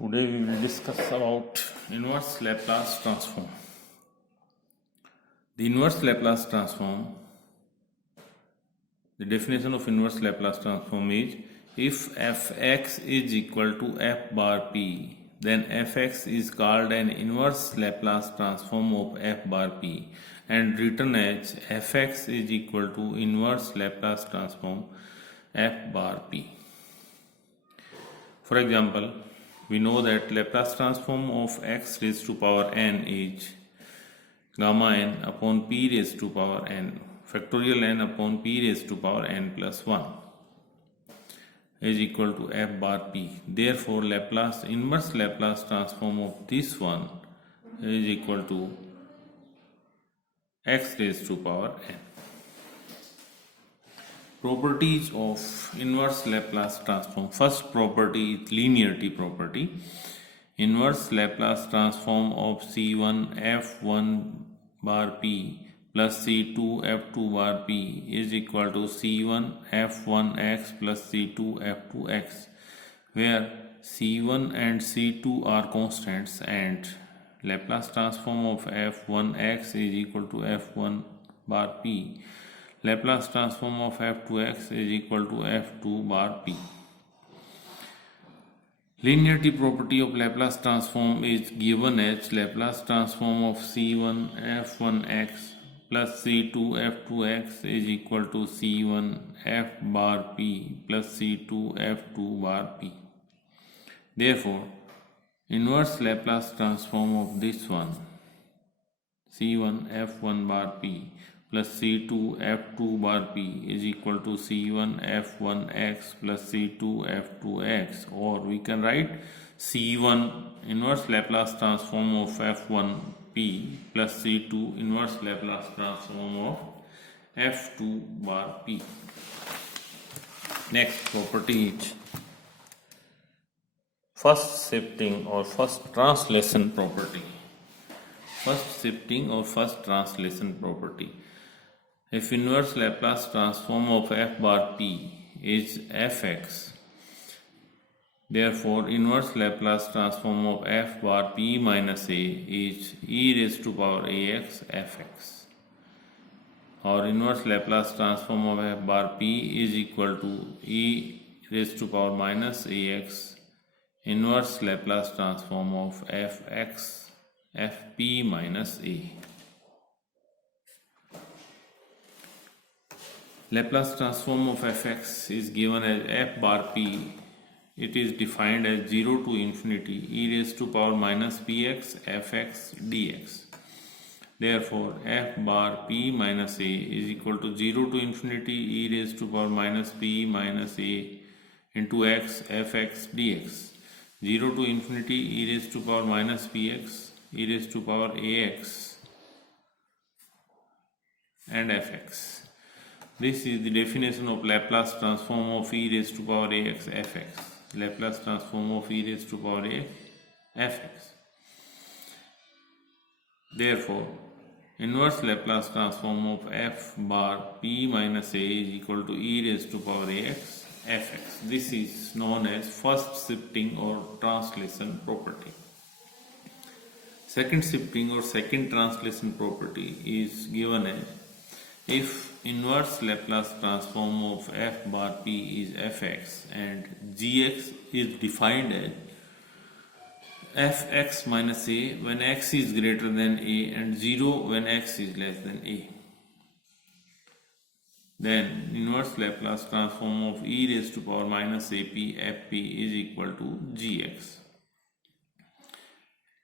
Today we will discuss about inverse Laplace transform. The inverse Laplace transform, the definition of inverse Laplace transform is if fx is equal to f bar p, then fx is called an inverse Laplace transform of f bar p and written as fx is equal to inverse Laplace transform f bar p. For example, we know that Laplace transform of x raised to power n is gamma n upon p raised to power n factorial n upon p raised to power n plus 1 is equal to f bar p. Therefore, inverse Laplace transform of this one is equal to x raised to power n. Properties of inverse Laplace transform. First property is linearity property. Inverse Laplace transform of C1 F1 bar P plus C2 F2 bar P is equal to C1 F1x plus C2 F2x, where C1 and C2 are constants and Laplace transform of F1x is equal to F1 bar P. Laplace transform of f2x is equal to f2 bar p. Linearity property of Laplace transform is given as Laplace transform of c1 f1x plus c2 f2x is equal to c1 f bar p plus c2 f2 bar p. Therefore, inverse Laplace transform of this one c1 f1 bar p plus c2 f2 bar p is equal to c1 f1x plus c2 f2x, or we can write c1 inverse Laplace transform of f1 p plus c2 inverse Laplace transform of f2 bar p. Next property is first shifting or first translation property. First shifting or first translation property. If inverse Laplace transform of f bar p is fx, therefore inverse Laplace transform of f bar p minus a is e raised to power ax fx, or inverse Laplace transform of f bar p is equal to e raised to power minus ax inverse Laplace transform of fx fp minus a. Laplace transform of fx is given as f bar p. It is defined as 0 to infinity e raised to power minus px fx dx. Therefore, f bar p minus a is equal to 0 to infinity e raised to power minus p minus a into x fx dx. 0 to infinity e raised to power minus px e raised to power ax and fx. This is the definition of Laplace transform of e raised to power ax fx. Laplace transform of e raised to power ax fx. Therefore, inverse Laplace transform of f bar p minus a is equal to e raised to power ax fx. This is known as first shifting or translation property. Second shifting or second translation property is given as if inverse Laplace transform of f bar p is fx and gx is defined as fx minus a when x is greater than a and 0 when x is less than a, then inverse Laplace transform of e raised to power minus ap fp is equal to gx.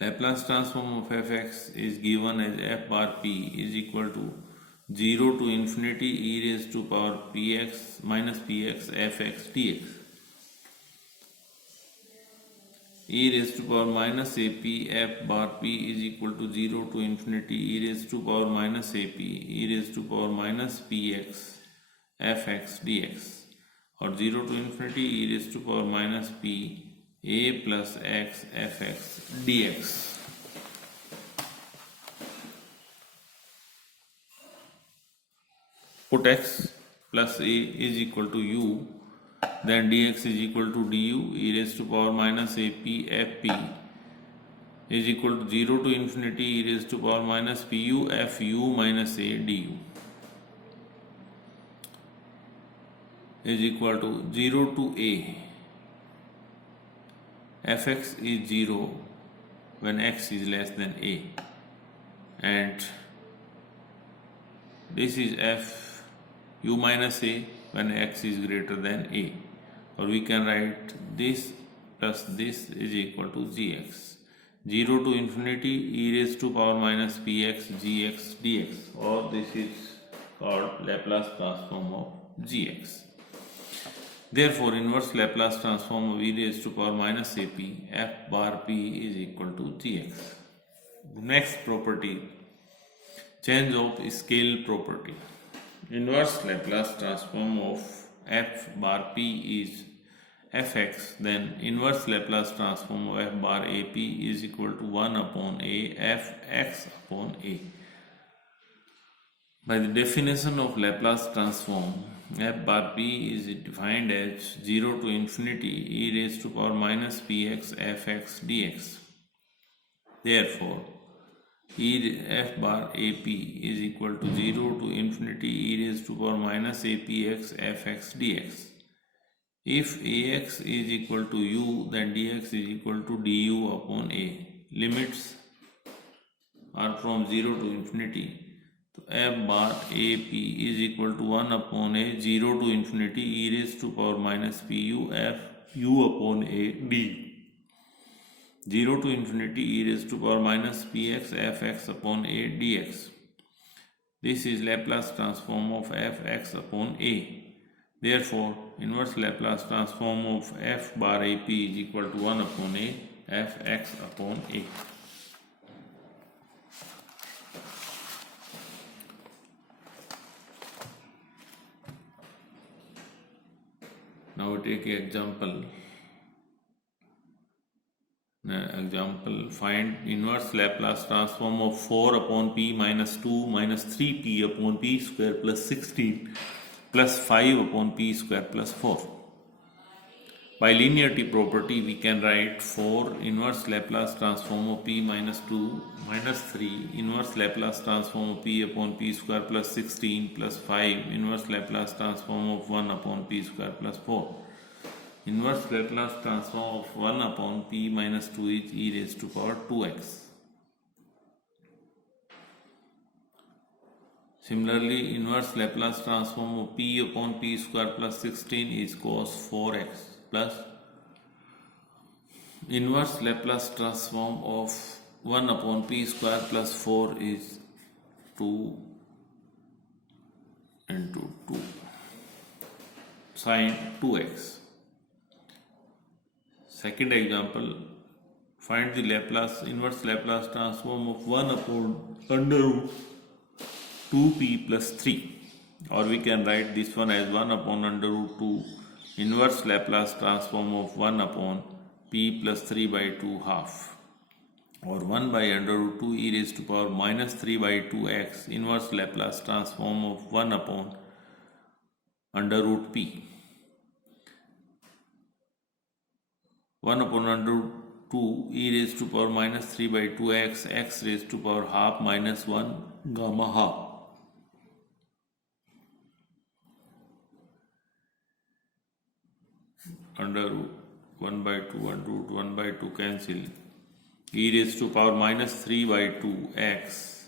Laplace transform of fx is given as f bar p is equal to 0 to infinity e raised to power px minus px fx dx. E raised to power minus ap f bar p is equal to 0 to infinity e raised to power minus ap e raised to power minus px fx dx, or 0 to infinity e raised to power minus p a plus x fx dx. Put x plus a is equal to u then dx is equal to du e raised to power minus ap fp is equal to 0 to infinity e raised to power minus pu fu minus a du is equal to 0 to a. Fx is 0 when x is less than a, and this is f u minus a when x is greater than a, or we can write this plus this is equal to gx. 0 to infinity e raised to power minus px gx dx, or this is called Laplace transform of gx. Therefore, inverse Laplace transform of e raised to power minus ap f bar p is equal to gx. Next property, change of scale property. Inverse Laplace transform of f bar p is fx, then inverse Laplace transform of f bar ap is equal to 1 upon a fx upon a. By the definition of Laplace transform, f bar p is defined as 0 to infinity e raised to power minus px fx dx. Therefore, f bar ap is equal to 0 to infinity e raised to power minus apx fx dx. If ax is equal to u, then dx is equal to du upon a. Limits are from 0 to infinity. So f bar ap is equal to 1 upon a 0 to infinity e raised to power minus pu f u upon a d. 0 to infinity e raised to power minus px fx upon a dx. This is Laplace transform of fx upon a. Therefore, inverse Laplace transform of f bar ap is equal to 1 upon a fx upon a. Now we take an example. Find inverse Laplace transform of 4 upon p minus 2 minus 3p upon p square plus 16 plus 5 upon p square plus 4. By linearity property, we can write 4 inverse Laplace transform of p minus 2 minus 3 inverse Laplace transform of p upon p square plus 16 plus 5 inverse Laplace transform of 1 upon p square plus 4. Inverse Laplace transform of 1 upon p minus 2 is e raised to power 2x. Similarly, inverse Laplace transform of p upon p square plus 16 is cos 4x, plus inverse Laplace transform of 1 upon p square plus 4 is 2 into 2 sin 2x. Second example, find the inverse Laplace transform of 1 upon under root 2p plus 3, or we can write this one as 1 upon under root 2 inverse Laplace transform of 1 upon p plus 3 by 2 half, or 1 by under root 2 e raised to power minus 3 by 2x inverse Laplace transform of 1 upon under root p. 1 upon under root 2 e raised to power minus 3 by 2x x raised to power half minus 1 gamma half. Under root 1 by 2 under root 1 by 2 cancel. E raised to power minus 3 by 2 x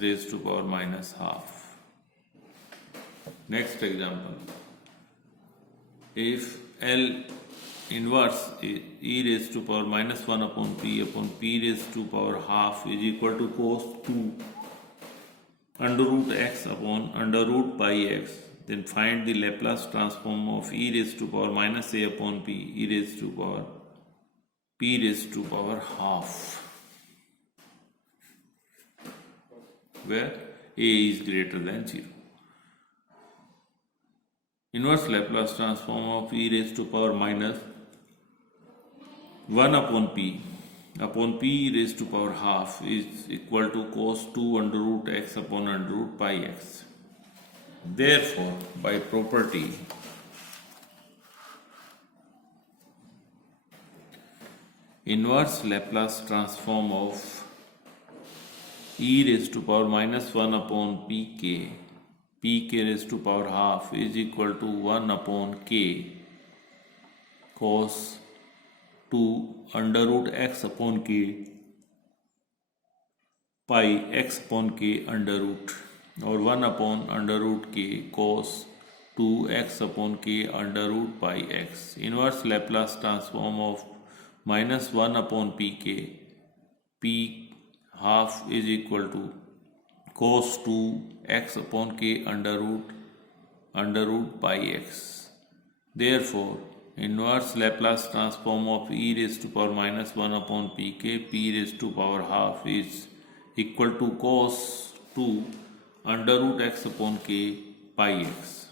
raised to power minus half. Next example. If L inverse e raised to power minus 1 upon p raised to power half is equal to cos 2 under root x upon under root pi x, then find the Laplace transform of e raised to power minus a upon p e raised to power p raised to power half, where a is greater than 0. Inverse Laplace transform of e raised to power minus 1 upon p raised to power half is equal to cos 2 under root x upon under root pi x. Therefore, by property, Inverse Laplace transform of e raised to power minus 1 upon pk raised to power half is equal to 1 upon k cos 2 under root x upon k pi x upon k under root, or 1 upon under root k cos 2x upon k under root pi x. Inverse Laplace transform of minus 1 upon pk p half is equal to cos 2 x upon k under root pi x. Therefore, inverse Laplace transform of e raised to power minus 1 upon pk p raised to power half is equal to cos 2 under root x upon k pi x.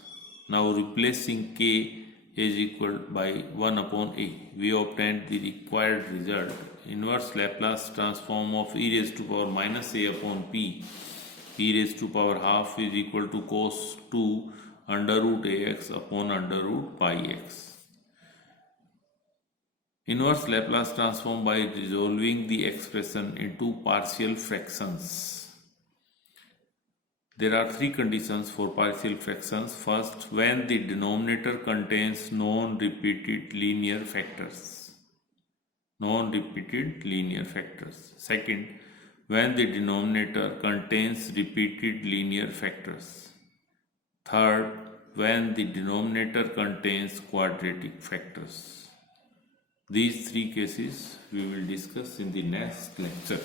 Now replacing k is equal by 1 upon a, we obtained the required result. Inverse Laplace transform of e raised to power minus a upon p raised to power half is equal to cos 2 under root ax upon under root pi x. Inverse Laplace transform by resolving the expression into partial fractions. There are three conditions for partial fractions. First, when the denominator contains non-repeated linear factors. Second, when the denominator contains repeated linear factors. Third, when the denominator contains quadratic factors. These three cases we will discuss in the next lecture.